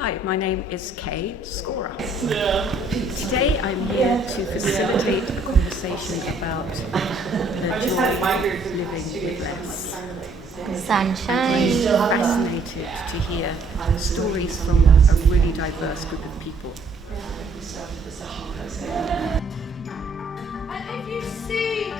Hi, my name is Kay Scorah. Today I'm here to facilitate a conversation about the joy of living with less. Sunshine. I'm fascinated to hear stories from a really diverse group of people. And if you see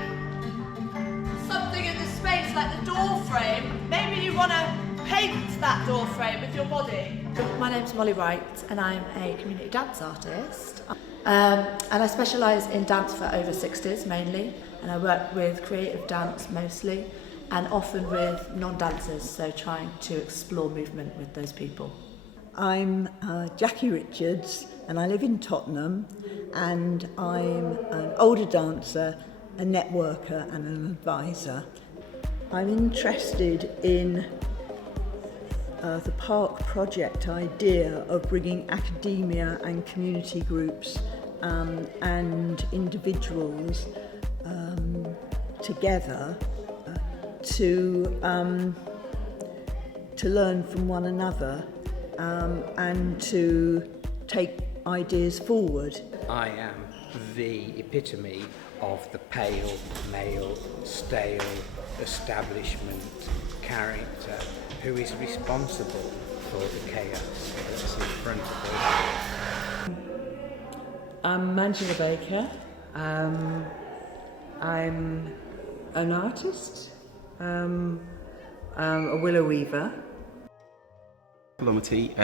something in the space like the door frame, maybe you want to paint that door frame with your body. My name's Molly Wright and I'm a community dance artist. And I specialise in dance for over 60s mainly, and I work with creative dance mostly and often with non-dancers, so trying to explore movement with those people. I'm Jackie Richards and I live in Tottenham, and I'm an older dancer, a networker and an advisor. I'm interested in the PARKE project idea of bringing academia and community groups and individuals together to learn from one another and to take ideas forward. I am the epitome of the pale, male, stale establishment character who is responsible for the chaos that's in front of us. I'm Angela Baker. I'm an artist. I'm a willow weaver. Chormmunity.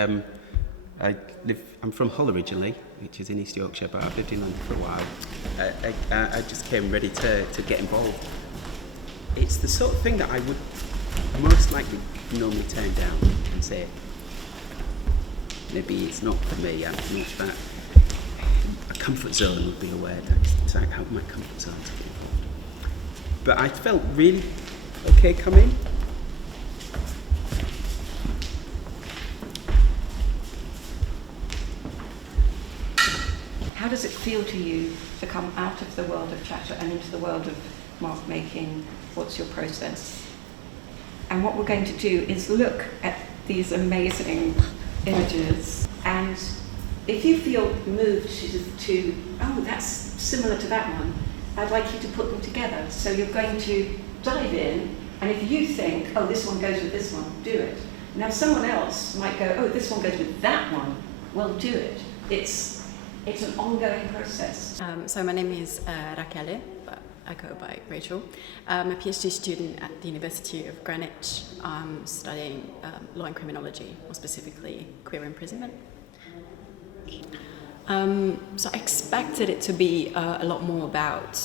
I'm from Hull originally, which is in East Yorkshire, but I've lived in London for a while. I just came ready to get involved. It's the sort of thing that I would most likely normally turn down and say, maybe it's not for me. I'm not that. A comfort zone would be a word. It's like out my comfort zone to get involved. But I felt really okay coming. How does it feel to you to come out of the world of chatter and into the world of mark making? What's your process? And what we're going to do is look at these amazing images, and if you feel moved to oh, that's similar to that one, I'd like you to put them together. So you're going to dive in, and if you think, oh, this one goes with this one, do it. Now someone else might go, oh, this one goes with that one, well, do it. It's an ongoing process. So my name is Raquel, but I go by Rachel. I'm a PhD student at the University of Greenwich, studying law and criminology, more specifically queer imprisonment. So I expected it to be a lot more about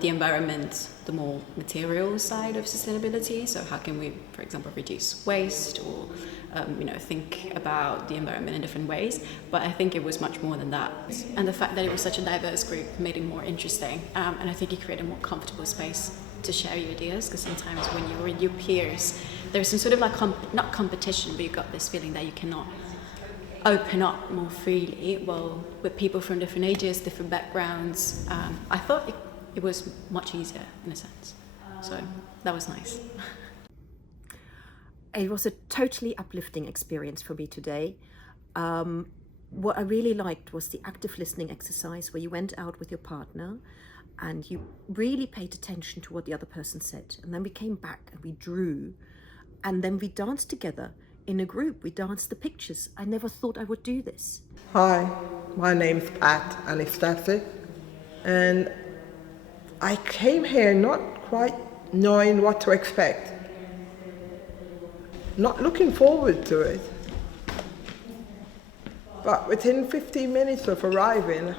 the environment, the more material side of sustainability. So how can we, for example, reduce waste or think about the environment in different ways? But I think it was much more than that. And the fact that it was such a diverse group made it more interesting. And I think it created a more comfortable space to share your ideas, because sometimes when you're with your peers, there's some sort of like, not competition, but you've got this feeling that you cannot open up more freely. Well, with people from different ages, different backgrounds, I thought it was much easier in a sense. So that was nice. It was a totally uplifting experience for me today. What I really liked was the active listening exercise, where you went out with your partner and you really paid attention to what the other person said. And then we came back and we drew, and then we danced together in a group. We danced the pictures. I never thought I would do this. Hi, my name's Pat Anastasi, and I came here not quite knowing what to expect. Not looking forward to it. But within 15 minutes of arriving,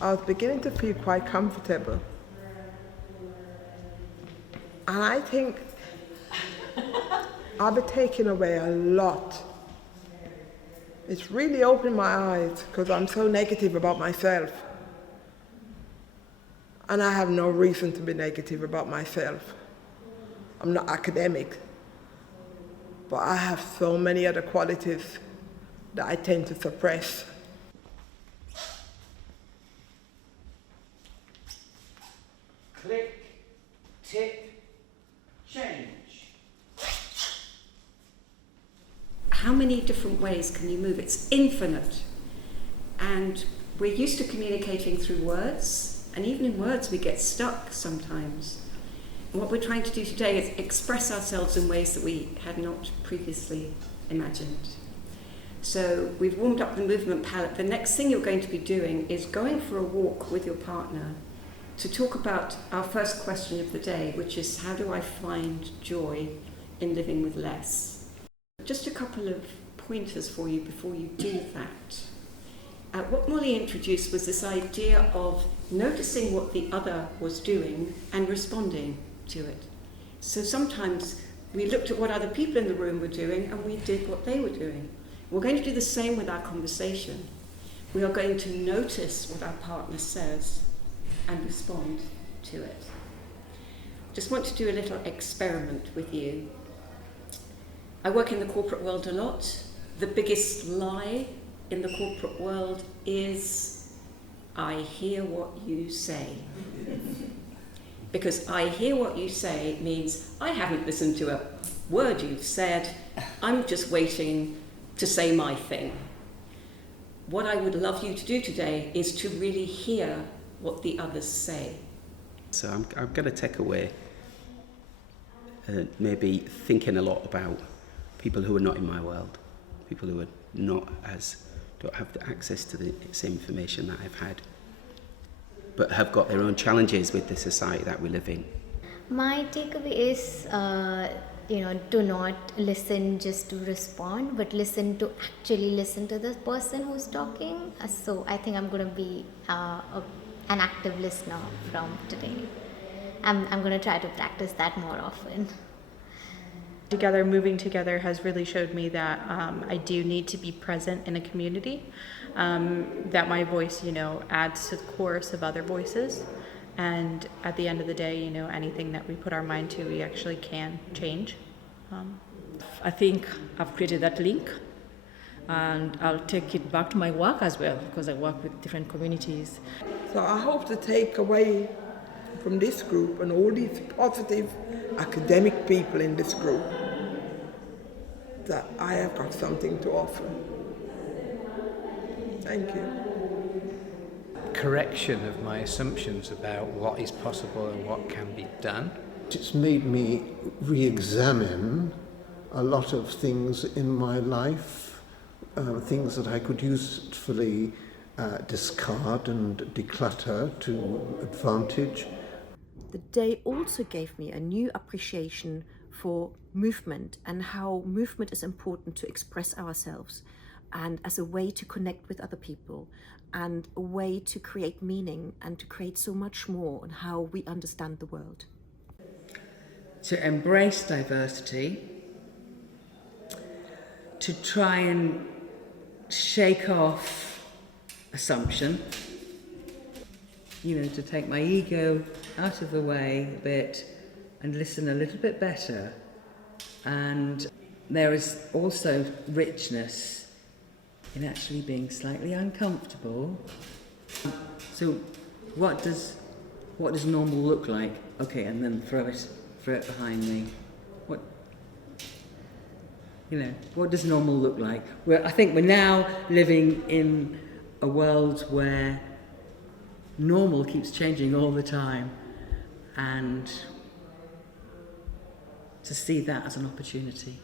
I was beginning to feel quite comfortable. And I think I'll be taking away a lot. It's really opened my eyes, because I'm so negative about myself. And I have no reason to be negative about myself. I'm not academic. But I have so many other qualities that I tend to suppress. Click, tip, change. How many different ways can you move? It's infinite. And we're used to communicating through words, and even in words we get stuck sometimes. And what we're trying to do today is express ourselves in ways that we had not previously imagined. So we've warmed up the movement palette. The next thing you're going to be doing is going for a walk with your partner to talk about our first question of the day, which is, how do I find joy in living with less? Just a couple of pointers for you before you do that. What Molly introduced was this idea of noticing what the other was doing and responding to it. So sometimes we looked at what other people in the room were doing and we did what they were doing. We're going to do the same with our conversation. We are going to notice what our partner says and respond to it. Just want to do a little experiment with you. I work in the corporate world a lot. The biggest lie in the corporate world is, I hear what you say. Because I hear what you say means I haven't listened to a word you've said, I'm just waiting to say my thing. What I would love you to do today is to really hear what the others say. So I'm going to take away maybe thinking a lot about people who are not in my world, people who are not don't have the access to the same information that I've had, but have got their own challenges with the society that we live in. My takeaway is, do not listen just to respond, but listen to actually listen to the person who's talking. So I think I'm going to be an active listener from today. I'm going to try to practice that more often. Together, moving together has really showed me that I do need to be present in a community, that my voice, adds to the chorus of other voices. And at the end of the day, anything that we put our mind to, we actually can change. I think I've created that link, and I'll take it back to my work as well, because I work with different communities. So I hope to take away from this group and all these positive academic people in this group that I have got something to offer. Thank you. Correction of my assumptions about what is possible and what can be done. It's made me re-examine a lot of things in my life, things that I could usefully discard and declutter to advantage. The day also gave me a new appreciation for movement and how movement is important to express ourselves and as a way to connect with other people and a way to create meaning and to create so much more on how we understand the world. To embrace diversity, to try and shake off assumption, to take my ego out of the way a bit and listen a little bit better. And there is also richness in actually being slightly uncomfortable. So what does normal look like? Okay, and then throw it behind me. What does normal look like? I think we're now living in a world where normal keeps changing all the time, and to see that as an opportunity.